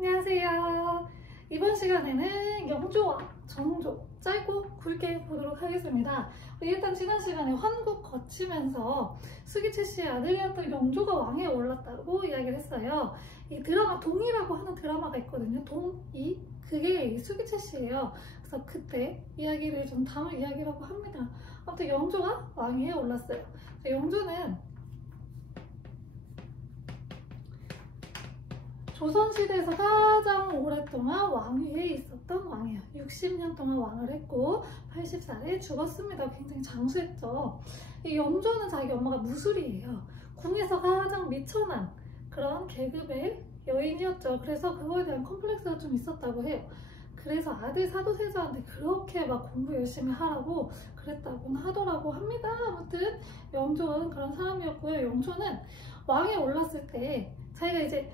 안녕하세요. 이번 시간에는 영조와 정조 짧고 굵게 보도록 하겠습니다. 일단 지난 시간에 환국 거치면서 수기 최씨의 아들이었던 영조가 왕에 올랐다고 이야기를 했어요. 이 드라마 동이라고 하는 드라마가 있거든요. 동이 그게 수기 최씨예요. 그래서 그때 이야기를 좀 담을 이야기라고 합니다. 아무튼 영조가 왕위에 올랐어요. 영조는 조선시대에서 가장 오랫동안 왕위에 있었던 왕이에요. 60년 동안 왕을 했고 80살에 죽었습니다. 굉장히 장수했죠. 이 영조는 자기 엄마가 무술이에요. 궁에서 가장 미천한 그런 계급의 여인이었죠. 그래서 그거에 대한 컴플렉스가 좀 있었다고 해요. 그래서 아들 사도세자한테 그렇게 막 공부 열심히 하라고 그랬다고는 하더라고 합니다. 아무튼 영조는 그런 사람이었고요. 영조는 왕에 올랐을 때 자기가 이제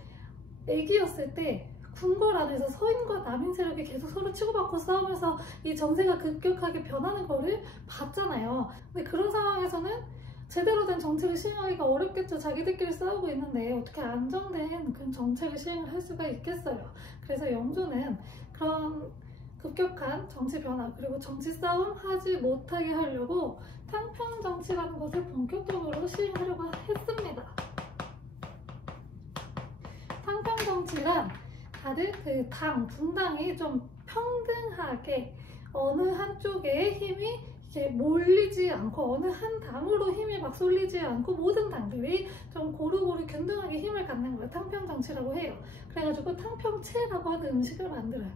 애기였을 때 궁궐 안에서 서인과 남인 세력이 계속 서로 치고받고 싸우면서 이 정세가 급격하게 변하는 거를 봤잖아요. 근데 그런 상황에서는 제대로 된 정책을 시행하기가 어렵겠죠. 자기들끼리 싸우고 있는데 어떻게 안정된 그런 정책을 시행을 할 수가 있겠어요. 그래서 영조는 그런 급격한 정치 변화 그리고 정치 싸움 하지 못하게 하려고 탕평 정치라는 것을 본격적으로 시행하려고 했습니다. 탕평 정치란 다들 그 분당이 좀 평등하게 어느 한쪽에 힘이 이렇게 몰리지 않고 어느 한 당으로 힘이 막 쏠리지 않고 모든 당들이 좀 고루고루 균등하게 힘을 갖는 걸 탕평 정치라고 해요. 그래가지고 탕평채라고 하는 음식을 만들어요.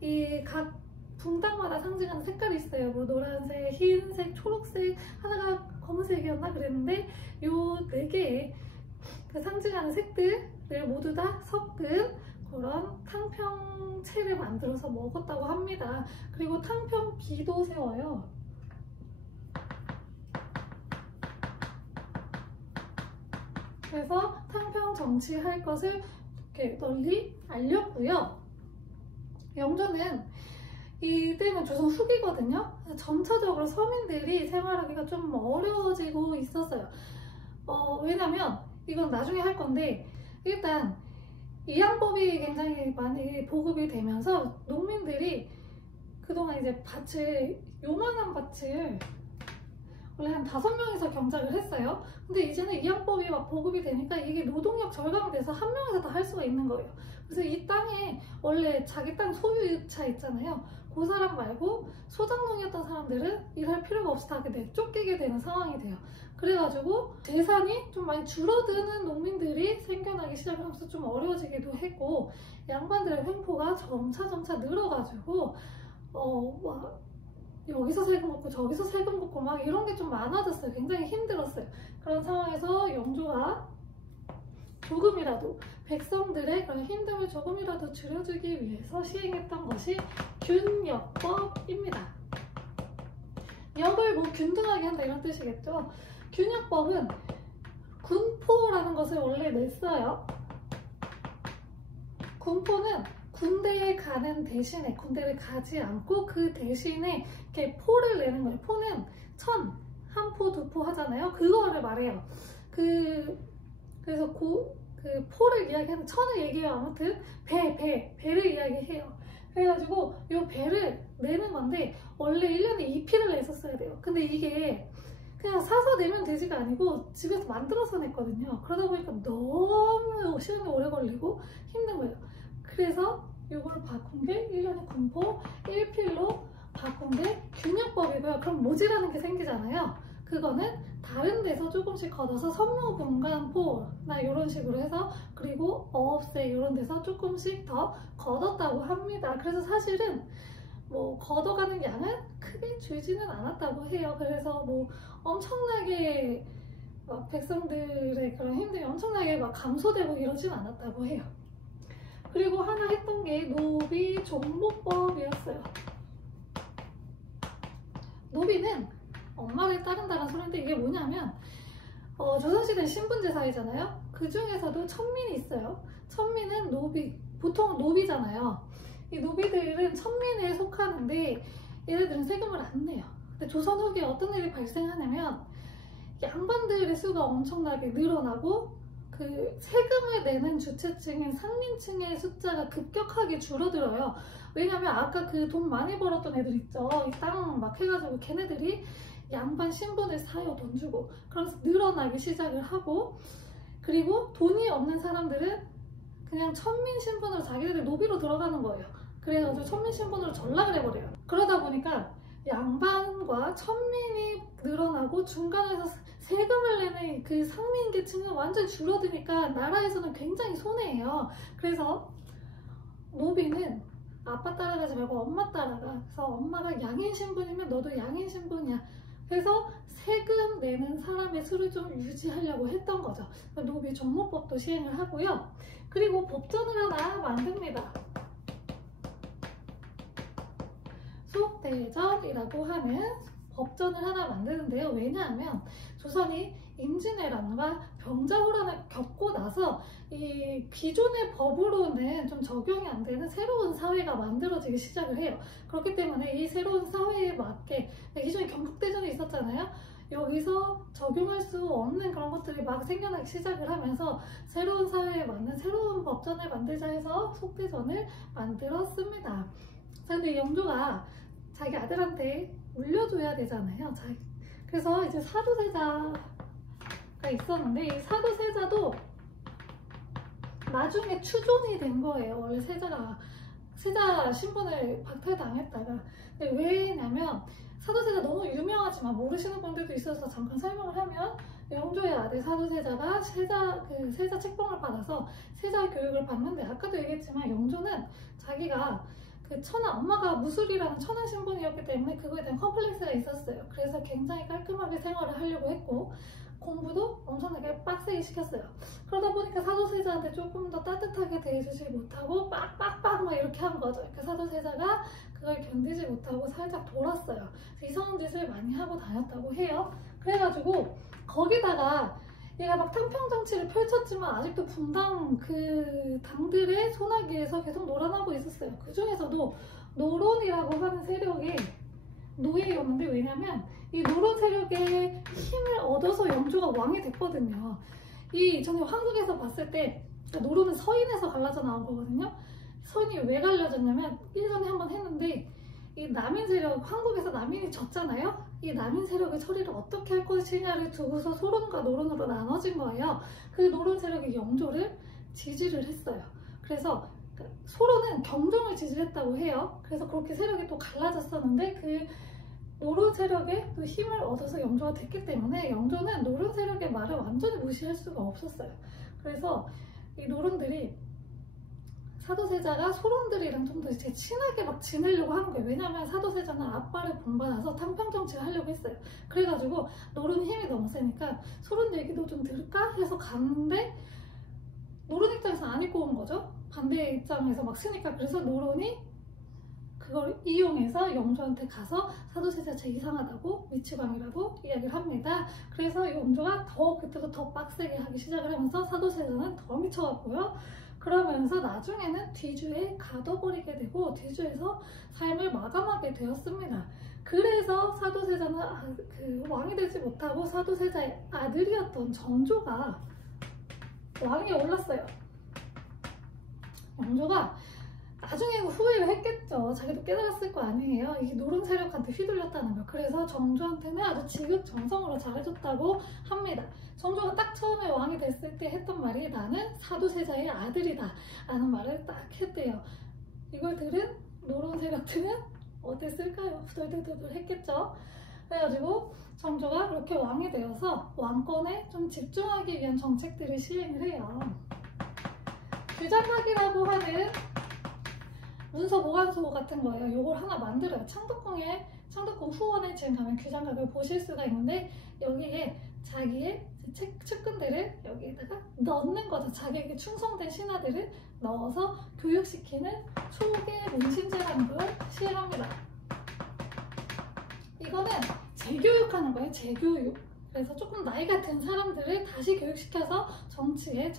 이 각 분당마다 상징하는 색깔이 있어요. 뭐 노란색, 흰색, 초록색, 하나가 검은색이었나 그랬는데 요 4개의 그 상징하는 색들을 모두 다 섞은 그런 탕평채를 만들어서 먹었다고 합니다. 그리고 탕평비도 세워요. 그래서 탕평 정치할 것을 이렇게 널리 알렸고요. 영조는 이때는 조선 후기거든요. 점차적으로 서민들이 생활하기가 좀 어려워지고 있었어요. 왜냐면 이건 나중에 할 건데 일단 이양법이 굉장히 많이 보급이 되면서 농민들이 그동안 이제 요만한 밭을 원래 한 5명이서 경작을 했어요. 근데 이제는 이양법이 막 보급이 되니까 이게 노동력 절감이 돼서 1명에서 다 할 수가 있는 거예요. 그래서 이 땅에 원래 자기 땅 소유차 있잖아요. 그 사람 말고 소작농이었던 사람들은 일할 필요가 없이 다 내쫓기게 되는 상황이 돼요. 그래가지고 재산이 좀 많이 줄어드는 농민들이 생겨나기 시작하면서 좀 어려워지기도 했고 양반들의 횡포가 점차 늘어가지고 막 여기서 세금 걷고 저기서 세금 걷고 막 이런 게 좀 많아졌어요. 굉장히 힘들었어요. 그런 상황에서 영조가 조금이라도 백성들의 그런 힘듦을 조금이라도 줄여주기 위해서 시행했던 것이 균역법입니다. 역을 뭐 균등하게 한다 이런 뜻이겠죠. 균역법은 군포라는 것을 원래 냈어요. 군포는 군대에 가는 대신에 군대를 가지 않고 그 대신에 이렇게 포를 내는 거예요. 포는 천, 한 포, 2포 하잖아요. 그거를 말해요. 그래서 그 포를 이야기하는 천을 얘기해요. 아무튼 배를 이야기해요. 그래가지고 이 배를 내는 건데 원래 1년에 2피를 냈었어야 돼요. 근데 이게 그냥 사서 내면 되지가 아니고 집에서 만들어서 냈거든요. 그러다 보니까 너무 시간이 오래 걸리고 힘든 거예요. 그래서 이걸 바꾼 게 1년에 군포 1필로 바꾼 게 균역법이고요. 그럼 모지라는 게 생기잖아요. 그거는 다른 데서 조금씩 걷어서 선무분간포나 이런 식으로 해서 그리고 어업세 이런 데서 조금씩 더 걷었다고 합니다. 그래서 사실은 뭐 걷어가는 양은 크게 줄지는 않았다고 해요. 그래서 뭐 엄청나게 막 백성들의 그런 힘들이 엄청나게 막 감소되고 이러진 않았다고 해요. 그리고 하나 했던 게 노비종목법이었어요. 노비는 엄마를 따른다는 소리인데 이게 뭐냐면 조선시대는 신분제사회잖아요. 그 중에서도 천민이 있어요. 천민은 노비, 보통은 노비잖아요. 이 노비들은 천민에 속하는데 얘네들은 세금을 안 내요. 근데 조선 후기에 어떤 일이 발생하냐면 양반들의 수가 엄청나게 늘어나고 그 세금을 내는 주체층인 상민층의 숫자가 급격하게 줄어들어요. 왜냐면 아까 그 돈 많이 벌었던 애들 있죠. 땅 막 해가지고 걔네들이 양반 신분을 사요. 돈 주고. 그러면서 늘어나기 시작을 하고, 그리고 돈이 없는 사람들은 그냥 천민 신분으로 자기네들 노비로 들어가는 거예요. 그래가지고 천민 신분으로 전락을 해버려요. 그러다 보니까 양반과 천민이 늘어나고 중간에서 세금을 내는 그 상민 계층은 완전히 줄어드니까 나라에서는 굉장히 손해예요. 그래서 노비는 아빠 따라가지 말고 엄마 따라가. 그래서 엄마가 양인 신분이면 너도 양인 신분이야. 그래서 세금 내는 사람의 수를 좀 유지하려고 했던 거죠. 노비 종목법도 시행을 하고요. 그리고 법전을 하나 만듭니다. 속대전이라고 하는 법전을 하나 만드는데요. 왜냐하면 조선이 임진왜란과 병자호란을 겪고 나서 이 기존의 법으로는 좀 적용이 안 되는 새로운 사회가 만들어지기 시작을 해요. 그렇기 때문에 이 새로운 사회에 맞게, 기존에 경국대전이 있었잖아요. 여기서 적용할 수 없는 그런 것들이 막 생겨나기 시작을 하면서 새로운 사회에 맞는 새로운 법전을 만들자 해서 속대전을 만들었습니다. 자, 근데 영조가 자기 아들한테 물려줘야 되잖아요. 그래서 이제 사도세자가 있었는데, 이 사도세자도 나중에 추존이 된 거예요. 원래 세자 신분을 박탈당했다가. 근데 왜냐면 사도세자 너무 유명하지만 모르시는 분들도 있어서 잠깐 설명을 하면, 영조의 아들 사도세자가 세자 책봉을 받아서 세자 교육을 받는데, 아까도 얘기했지만 영조는 자기가 엄마가 무술이라는 천한 신분이었기 때문에 그거에 대한 컴플렉스가 있었어요. 그래서 굉장히 깔끔하게 생활을 하려고 했고, 공부도 엄청나게 빡세게 시켰어요. 그러다 보니까 사도세자한테 조금 더 따뜻하게 대해주지 못하고 빡빡빡 막 이렇게 한 거죠. 그러니까 사도세자가 그걸 견디지 못하고 살짝 돌았어요. 이상한 짓을 많이 하고 다녔다고 해요. 그래가지고 거기다가 얘가 막 탕평정치를 펼쳤지만 아직도 분당 그 당들의 손아귀에서 계속 놀아나고 있었어요. 그 중에서도 노론이라고 하는 세력이 노예였는데, 왜냐면 이 노론 세력의 힘을 얻어서 영조가 왕이 됐거든요. 이 전에 한국에서 봤을 때 노론은 서인에서 갈라져 나온 거거든요. 서인이 왜 갈라졌냐면 예전에 한번 했는데, 이 남인 세력, 한국에서 남인이 졌잖아요. 이 남인 세력의 처리를 어떻게 할 것이냐를 두고서 소론과 노론으로 나눠진 거예요. 그 노론 세력이 영조를 지지를 했어요. 그래서 소론은 경종을 지지했다고 해요. 그래서 그렇게 세력이 또 갈라졌었는데, 그 노론 세력의 또 힘을 얻어서 영조가 됐기 때문에 영조는 노론 세력의 말을 완전히 무시할 수가 없었어요. 그래서 이 노론들이, 사도세자가 소론들이랑 좀 더 이제 친하게 막 지내려고 하는 거예요. 왜냐면 사도세자는 아빠를 본받아서 탕평정치를 하려고 했어요. 그래가지고 노론 힘이 너무 세니까 소론 얘기도 좀 들을까 해서 갔는데, 노론 입장에서 안 입고 온 거죠. 반대 입장에서 막 쓰니까. 그래서 노론이 그걸 이용해서 영조한테 가서 사도세자 쟤 이상하다고 미치광이라고 이야기를 합니다. 그래서 영조가 그때도 더 빡세게 하기 시작을 하면서 사도세자는 더 미쳐갔고요. 그러면서 나중에는 뒤주에 가둬버리게 되고 뒤주에서 삶을 마감하게 되었습니다. 그래서 사도세자는 왕이 되지 못하고 사도세자의 아들이었던 정조가 왕에 올랐어요. 영조가 나중에는 후회를 했겠죠. 자기도 깨달았을 거 아니에요. 이게 노론 세력한테 휘둘렸다는 거. 그래서 정조한테는 아주 지극정성으로 잘해줬다고 합니다. 정조가 딱 처음에 왕이 됐을 때 했던 말이, 나는 사도세자의 아들이다 라는 말을 딱 했대요. 이걸 들은 노론 세력들은 어땠을까요? 후덜덜덜 했겠죠. 그래가지고 정조가 그렇게 왕이 되어서 왕권에 좀 집중하기 위한 정책들을 시행을 해요. 규장각이라고 하는 문서 보관소 같은 거예요. 요걸 하나 만들어요. 창덕궁 후원에 지금 가면 규장각을 보실 수가 있는데, 여기에 자기의 측근들을 여기에다가 넣는 거죠. 자기에게 충성된 신하들을 넣어서 교육시키는 초계 문신제라는 걸 시행합니다. 이거는 재교육하는 거예요. 재교육. 그래서 조금 나이가 든 사람들을 다시 교육시켜서 정책에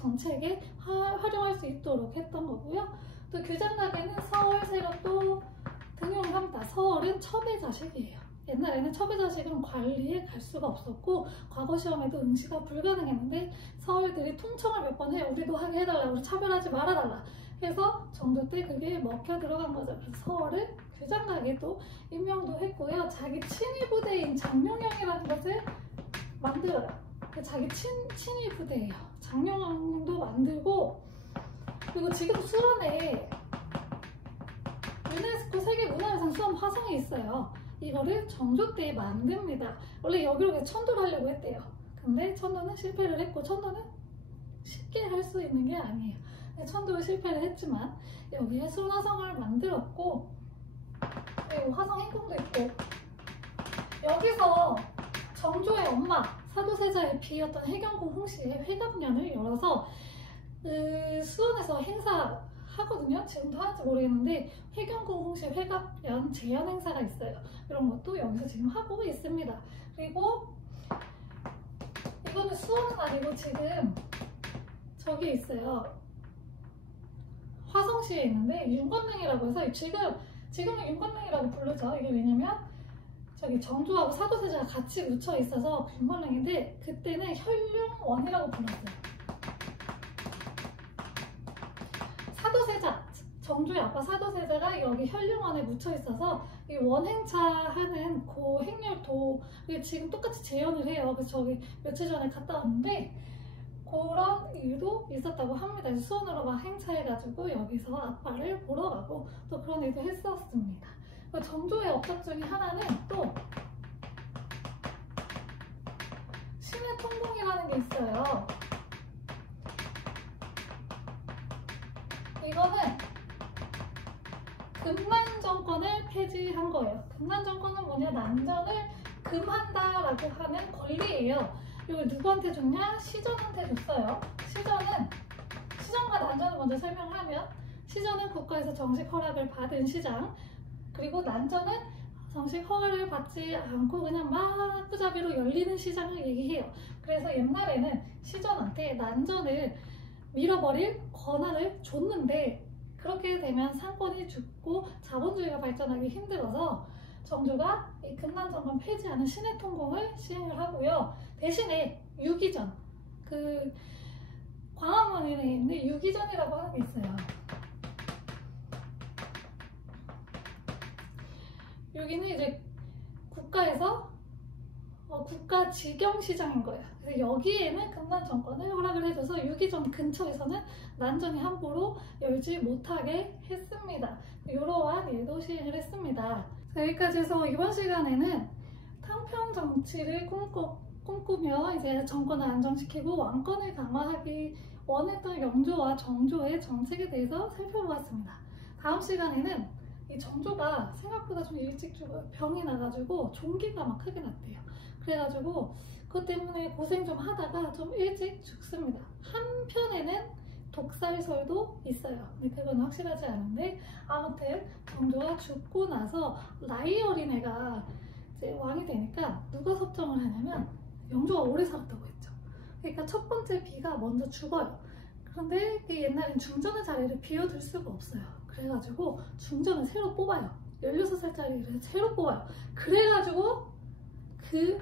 활용할 수 있도록 했던 거고요. 또 규장각에는 서울 세력도 등용을 합니다. 서울은 첩의 자식이에요. 옛날에는 첩의 자식은 관리에 갈 수가 없었고 과거 시험에도 응시가 불가능했는데 서울들이 통청을 몇 번 해. 우리도 하게 해달라. 우리 차별하지 말아달라. 해서 정조 때 그게 먹혀 들어간 거죠. 그래서 서울을 규장각에 또 임명도 했고요. 자기 친위 부대인 장명영이라는 것을 만들어요. 자기 친위 부대예요. 장명영도 만들고, 그리고 지금 수원에 유네스코 세계문화유산 수원 화성이 있어요. 이거를 정조 때 만듭니다. 원래 여기로 천도를 하려고 했대요. 근데 천도는 실패를 했고, 천도는 쉽게 할 수 있는 게 아니에요. 천도를 실패를 했지만 여기에 수원 화성을 만들었고, 그리고 화성 행궁도 있고, 여기서 정조의 엄마 사도세자의 비였던 해경궁 홍씨의 회갑년을 열어서 수원에서 행사하거든요. 지금도 하는지 모르겠는데 해경궁 홍씨 회갑년 재현 행사가 있어요. 이런 것도 여기서 지금 하고 있습니다. 그리고 이거는 수원은 아니고 지금 저기 있어요. 화성시에 있는데 윤건릉이라고 해서 지금은 윤건릉이라고 부르죠. 이게 왜냐면 저기 정조하고 사도세자가 같이 묻혀 있어서 윤건릉인데 그때는 현룡원이라고 불렀어요. 사도세자, 정조의 아빠 사도세자가 여기 현룡원에 묻혀 있어서 이 원행차 하는 그 행렬도 지금 똑같이 재현을 해요. 그래서 저기 며칠 전에 갔다 왔는데 그런 일도 있었다고 합니다. 수원으로 막 행차해가지고 여기서 아빠를 보러 가고 또 그런 일도 했었습니다. 정조의 업적 중에 하나는 또 신의 통공이라는 게 있어요. 이거는 금난 정권을 폐지한 거예요. 금난 정권은 뭐냐? 난전을 금한다라고 하는 권리예요. 이걸 누구한테 줬냐? 시전한테 줬어요. 시전과 난전을 먼저 설명하면, 시전은 국가에서 정식 허락을 받은 시장, 그리고 난전은 정식 허가를 받지 않고 그냥 막 무자비로 열리는 시장을 얘기해요. 그래서 옛날에는 시전한테 난전을 밀어버릴 권한을 줬는데 그렇게 되면 상권이 죽고 자본주의가 발전하기 힘들어서 정조가 이 금난정권 폐지하는 신의 통공을 시행을 하고요. 대신에 유기전, 그 광화문에 있는 유기전이라고 하는 게 있어요. 여기는 이제 국가에서 국가 직영시장인 거예요. 그래서 여기에는 금난 정권을 허락을 해줘서 유기전 근처에서는 난전이 함부로 열지 못하게 했습니다. 이러한 일도 시행을 했습니다. 여기까지 해서 이번 시간에는 탕평 정치를 꿈꾸며 이제 정권을 안정시키고 왕권을 강화하기 원했던 영조와 정조의 정책에 대해서 살펴보았습니다. 다음 시간에는 이 정조가 생각보다 좀 일찍 죽어요. 병이 나가지고 종기가 막 크게 났대요. 그래가지고 그것 때문에 고생 좀 하다가 좀 일찍 죽습니다. 한편에는 독살설도 있어요. 근데 그건 확실하지 않은데 아무튼 정조가 죽고 나서 나이 어린 애가 이제 왕이 되니까 누가 섭정을 하냐면 영조가 오래 살았다고 했죠. 그러니까 첫 번째 비가 먼저 죽어요. 그런데 그 옛날엔 중전의 자리를 비워둘 수가 없어요. 그래가지고 중전을 새로 뽑아요. 16살짜리를 새로 뽑아요. 그래가지고 그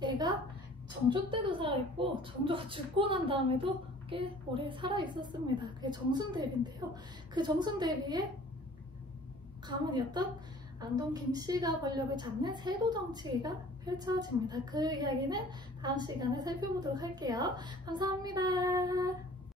애가 정조 때도 살아있고 정조가 죽고 난 다음에도 꽤 오래 살아있었습니다. 그게 정순대비인데요. 그 정순대비의 가문이었던 안동 김씨가 권력을 잡는 세도 정치가 펼쳐집니다. 그 이야기는 다음 시간에 살펴보도록 할게요. 감사합니다.